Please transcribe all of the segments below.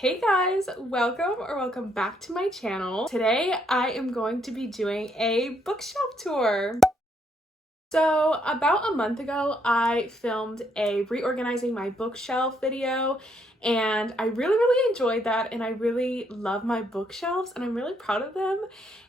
Hey guys, welcome back to my channel. Today I am going to be doing a bookshelf tour. So about a month ago, I filmed a reorganizing my bookshelf video, and I really enjoyed that, and I really love my bookshelves and I'm really proud of them.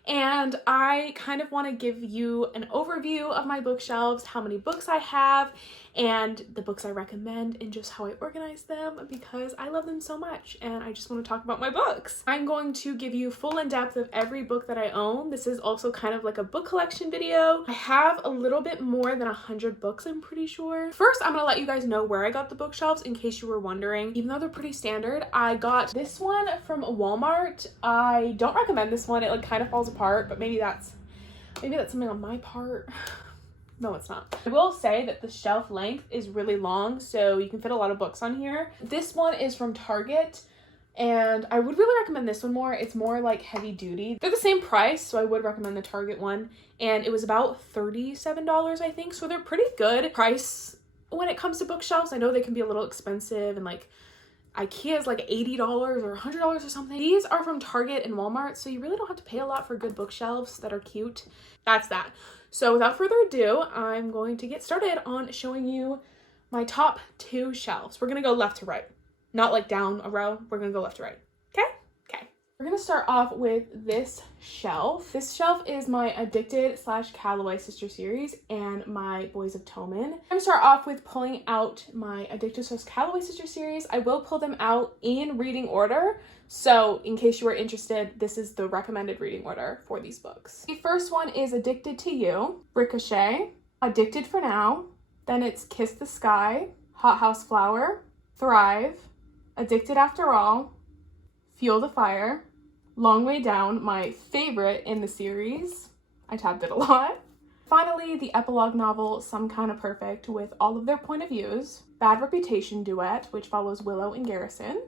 And I kind of want to give you an overview of my bookshelves, how many books I have, and the books I recommend, and just how I organize them because I love them so much and I just want to talk about my books. I'm going to give you full in-depth of every book that I own. This is also kind of like a book collection video. I have a little bit more than 100 books, I'm pretty sure. First, I'm gonna let you guys know where I got the bookshelves in case you were wondering. Even though they're pretty standard, I got this one from Walmart. I don't recommend this one. It like kind of falls apart, but maybe that's something on my part. No, it's not. I will say that the shelf length is really long, so you can fit a lot of books on here. This one is from Target, and I would really recommend this one more. It's more like heavy duty. They're the same price, so I would recommend the Target one. And it was about $37, I think, so they're pretty good price when it comes to bookshelves. I know they can be a little expensive, and like IKEA is like $80 or $100 or something. These are from Target and Walmart, so you really don't have to pay a lot for good bookshelves that are cute. That's that. So without further ado, I'm going to get started on showing you my top 2 shelves. We're gonna go left to right, not like down a row. We're gonna go left to right. Okay. We're gonna start off with this shelf. This shelf is my Addicted / Calloway Sister series and my Boys of Toman. I'm gonna start off with pulling out my Addicted / Calloway Sister series. I will pull them out in reading order. So in case you were interested, this is the recommended reading order for these books. The first one is Addicted to You, Ricochet, Addicted for Now, then it's Kiss the Sky, Hot House Flower, Thrive, Addicted After All, Fuel the Fire, Long Way Down, my favorite in the series. I tabbed it a lot. Finally, the epilogue novel, Some Kind of Perfect, with all of their point of views. Bad Reputation duet, which follows Willow and Garrison.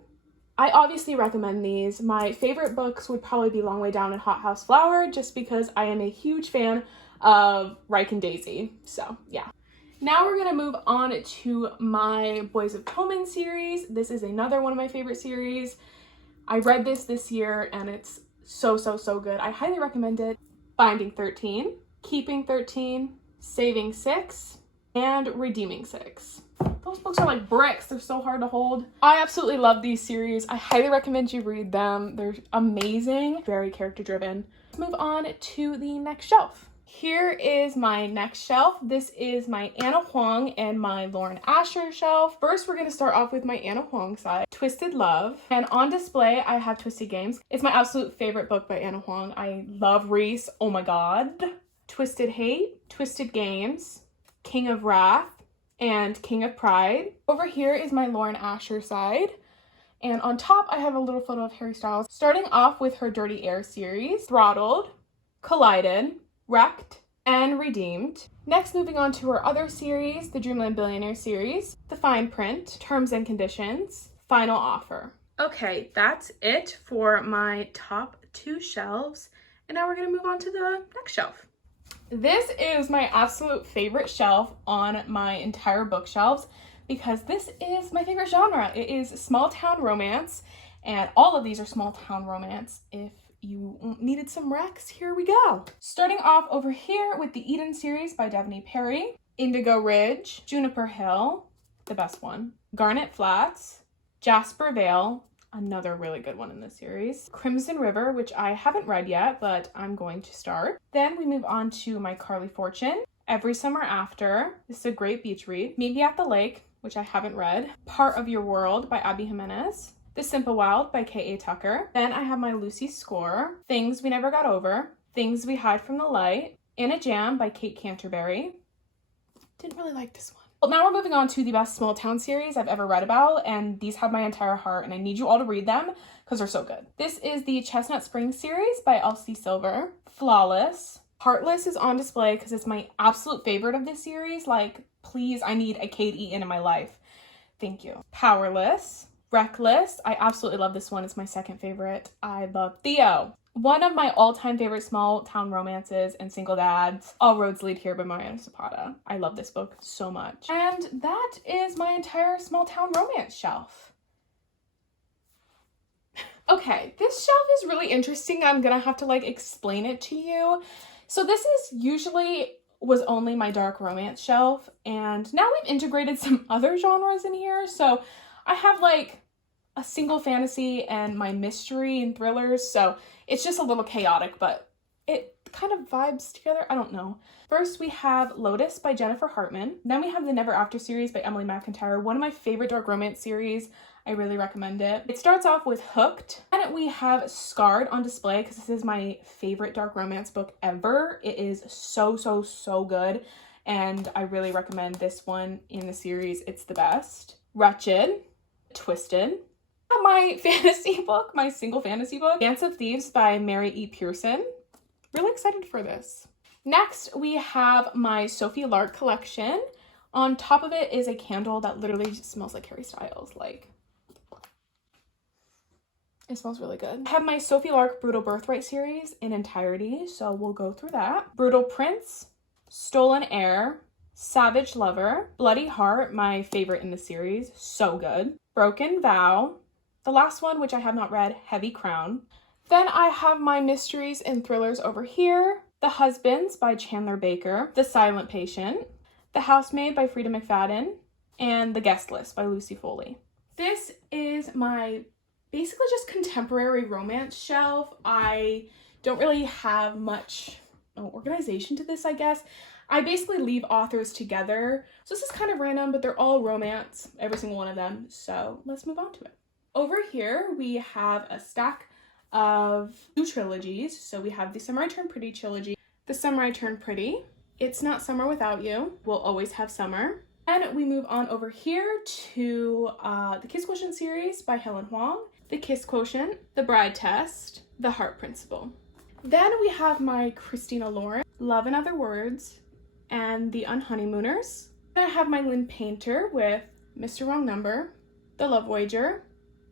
I obviously recommend these. My favorite books would probably be Long Way Down and Hot House Flower, just because I am a huge fan of Reich and Daisy. So yeah. Now we're gonna move on to my Boys of Toman series. This is another one of my favorite series. I read this year and it's so good. I highly recommend it. Binding 13, Keeping 13, Saving 6, and Redeeming 6. Those books are like bricks. They're so hard to hold. I absolutely love these series. I highly recommend you read them. They're amazing, very character driven. Let's move on to the next shelf. Here is my next shelf. This is my Anna Huang and my Lauren Asher shelf. First, we're gonna start off with my Anna Huang side, Twisted Love. And on display, I have Twisted Games. It's my absolute favorite book by Anna Huang. I love Reese, oh my god. Twisted Hate, Twisted Games, King of Wrath, and King of Pride. Over here is my Lauren Asher side. And on top, I have a little photo of Harry Styles. Starting off with her Dirty Air series, Throttled, Collided, Wrecked, and Redeemed. Next, moving on to her other series, the Dreamland Billionaire series, The Fine Print, Terms and Conditions, Final Offer. Okay, that's it for my top 2 shelves. And now we're gonna move on to the next shelf. This is my absolute favorite shelf on my entire bookshelves because this is my favorite genre. It is small town romance, and all of these are small town romance. If you needed some recs, here we go. Starting off over here with the Eden series by Devney Perry, Indigo Ridge, Juniper Hill, the best one, Garnet Flats, Jasper Vale, another really good one in this series, Crimson River, which I haven't read yet, but I'm going to start. Then we move on to my Carly Fortune, Every Summer After, this is a great beach read, Meet Me at the Lake, which I haven't read, Part of Your World by Abby Jimenez, The Simple Wild by K.A. Tucker. Then I have my Lucy Score, Things We Never Got Over, Things We Hide from the Light, In a Jam by Kate Canterbury. Didn't really like this one. Well, now we're moving on to the best small town series I've ever read about, and these have my entire heart, and I need you all to read them because they're so good. This is the Chestnut Springs series by Elsie Silver, Flawless. Heartless is on display because it's my absolute favorite of this series. Like, please, I need a Kate Eaton in my life. Thank you. Powerless, Reckless. I absolutely love this one. It's my second favorite. I love Theo. One of my all-time favorite small town romances and single dads, All Roads Lead Here by Mariana Zapata. I love this book so much. And that is my entire small town romance shelf. Okay, this shelf is really interesting. I'm gonna have to like explain it to you. So this is usually was only my dark romance shelf, and now we've integrated some other genres in here. So I have like a single fantasy and my mystery and thrillers. So it's just a little chaotic, but it kind of vibes together. I don't know. First, we have Lotus by Jennifer Hartman. Then we have the Never After series by Emily McIntyre, one of my favorite dark romance series. I really recommend it. It starts off with Hooked. And we have Scarred on display because this is my favorite dark romance book ever. It is so, so, so good. And I really recommend this one in the series. It's the best. Wretched, Twisted. My fantasy book, my single fantasy book, Dance of Thieves by Mary E. Pearson. Really excited for this. Next, we have my Sophie Lark collection. On top of it is a candle that literally just smells like Harry Styles. Like, it smells really good. I have my Sophie Lark Brutal Birthright series in entirety, so we'll go through that. Brutal Prince, Stolen Heir, Savage Lover, Bloody Heart, my favorite in the series, so good. Broken Vow, the last one, which I have not read, Heavy Crown. Then I have my mysteries and thrillers over here. The Husbands by Chandler Baker, The Silent Patient, The Housemaid by Frida McFadden, and The Guest List by Lucy Foley. This is my basically just contemporary romance shelf. I don't really have much organization to this, I guess. I basically leave authors together. So this is kind of random, but they're all romance, every single one of them. So let's move on to it. Over here, we have a stack of 2 trilogies. So we have the Summer I Turned Pretty trilogy, The Summer I Turned Pretty, It's Not Summer Without You, We'll Always Have Summer. And we move on over here to the Kiss Quotient series by Helen Huang, The Kiss Quotient, The Bride Test, The Heart Principle. Then we have my Christina Lauren, Love and Other Words, and The Unhoneymooners. Then I have my Lynn Painter with Mr. Wrong Number, The Love Wager.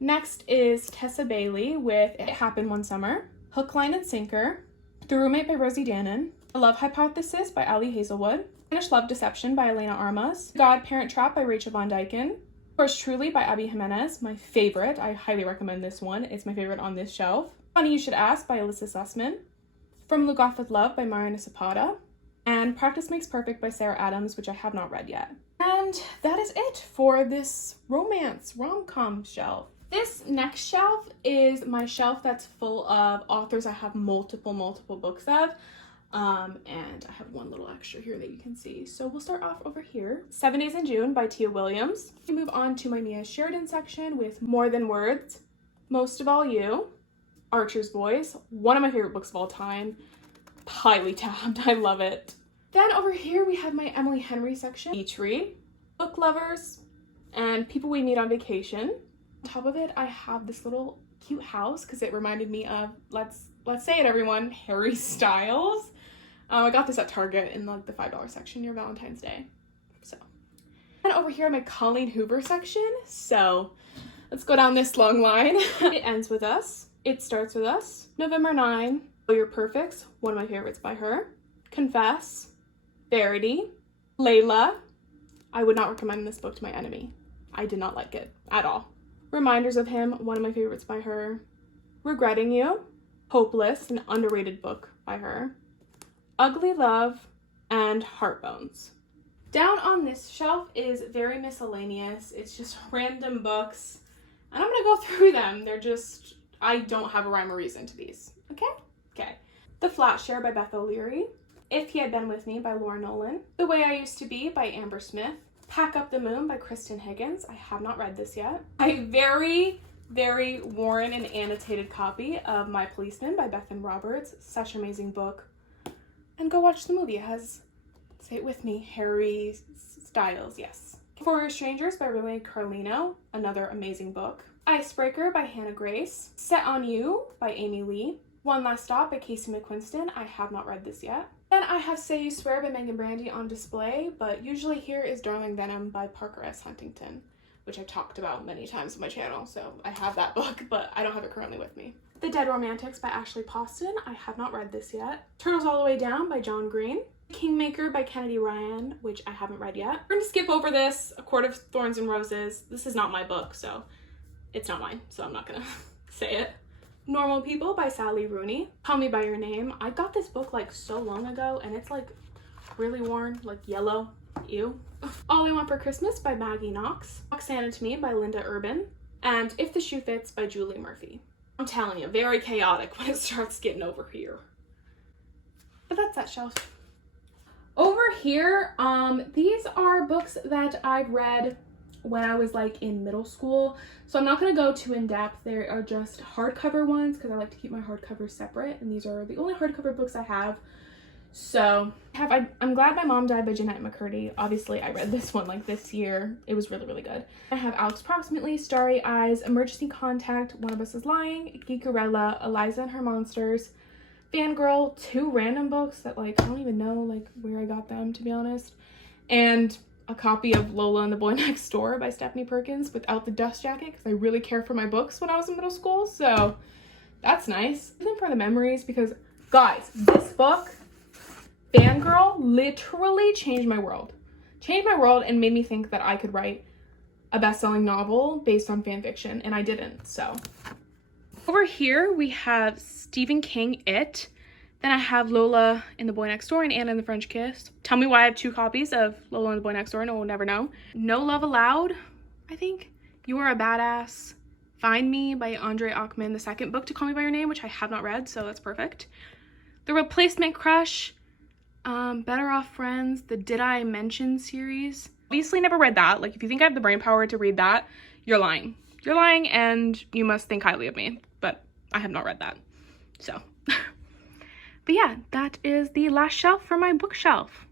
Next is Tessa Bailey with It Happened One Summer, Hook, Line, and Sinker, The Roommate by Rosie Dannon, The Love Hypothesis by Ali Hazelwood, Spanish Love Deception by Elena Armas, Godparent Trap by Rachel Von Dyken, Yours Truly by Abby Jimenez, my favorite. I highly recommend this one. It's my favorite on this shelf. Funny You Should Ask by Alyssa Sussman, From Lugoff with Love by Mariana Zapata, and Practice Makes Perfect by Sarah Adams, which I have not read yet. And that is it for this romance rom-com shelf. This next shelf is my shelf that's full of authors I have multiple books of. And I have one little extra here that you can see. So we'll start off over here. 7 Days in June by Tia Williams. We move on to my Mia Sheridan section with More Than Words, Most of All You, Archer's Voice, one of my favorite books of all time. Highly tabbed, I love it. Then over here we have my Emily Henry section, Beach Read, Book Lovers, and People We Meet on Vacation. On top of it, I have this little cute house because it reminded me of, let's say it everyone, Harry Styles. I got this at Target in like the $5 section near Valentine's Day. So, and over here my Colleen Hoover section. So let's go down this long line. It Ends With Us, It Starts With Us, November 9, Oh You're Perfects, one of my favorites by her, Confess, Verity, Layla. I would not recommend this book to my enemy. I did not like it at all. Reminders of Him, one of my favorites by her, Regretting You, Hopeless, an underrated book by her, Ugly Love, and Heartbones. Down on this shelf is very miscellaneous. It's just random books, and I'm gonna go through them. They're just, I don't have a rhyme or reason to these. Okay. The Flat Share by Beth O'Leary, If He Had Been With Me by Laura Nolan, The Way I Used to Be by Amber Smith, Pack Up the Moon by Kristen Higgins. I have not read this yet. A very worn and annotated copy of My Policeman by Bethan Roberts. Such an amazing book. And go watch the movie. It has, say it with me, Harry Styles, yes. For Strangers by Renee Carlino, another amazing book. Icebreaker by Hannah Grace. Set on You by Amy Lee. One Last Stop by Casey McQuiston. I have not read this yet. Then I have Say You Swear by Megan Brandy on display, but usually here is Darling Venom by Parker S. Huntington, which I've talked about many times on my channel, so I have that book, but I don't have it currently with me. The Dead Romantics by Ashley Poston. I have not read this yet. Turtles All the Way Down by John Green. Kingmaker by Kennedy Ryan, which I haven't read yet. We're gonna skip over this. A Court of Thorns and Roses. This is not my book, so it's not mine, so I'm not gonna say it. Normal People by Sally Rooney. Call Me By Your Name. I got this book like so long ago and it's like really worn, like yellow. Ew. All I Want for Christmas by Maggie Knox. Oksana to Me by Linda Urban. And If the Shoe Fits by Julie Murphy. I'm telling you, very chaotic when it starts getting over here. But that's that shelf. Over here, these are books that I've read when I was like in middle school. So I'm not going to go too in depth. They are just hardcover ones because I like to keep my hardcovers separate. And these are the only hardcover books I have. So I'm glad My Mom Died by Jeanette McCurdy. Obviously, I read this one like this year. It was really, really good. I have Alex Proximately, Starry Eyes, Emergency Contact, One of Us is Lying, Geekerella, Eliza and Her Monsters, Fangirl, 2 random books that like I don't even know like where I got them, to be honest, and a copy of Lola and the Boy Next Door by Stephanie Perkins without the dust jacket because I really cared for my books when I was in middle school, so that's nice. Even for the memories, because guys, this book, Fangirl, literally changed my world. Changed my world and made me think that I could write a best-selling novel based on fan fiction, and I didn't, so. Over here, we have Stephen King, It. Then I have Lola and the Boy Next Door and Anna and the French Kiss. Tell me why I have 2 copies of Lola and the Boy Next Door, no one will never know. No Love Allowed, I think. You Are a Badass. Find Me by Andre Achman, the second book to Call Me By Your Name, which I have not read, so that's perfect. The Replacement Crush, Better Off Friends, the Did I Mention series. Obviously never read that. Like, if you think I have the brain power to read that, you're lying. You're lying and you must think highly of me, but I have not read that, so. But yeah, that is the last shelf for my bookshelf.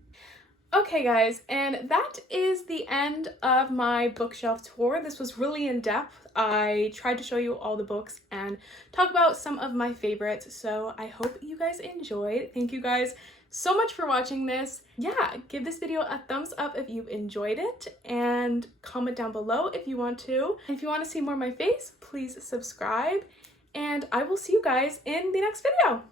Okay guys, and that is the end of my bookshelf tour. This was really in-depth. I tried to show you all the books and talk about some of my favorites, so I hope you guys enjoyed. Thank you guys so much for watching this. Yeah, give this video a thumbs up if you enjoyed it, and comment down below if you want to. And if you want to see more of my face, please subscribe, and I will see you guys in the next video.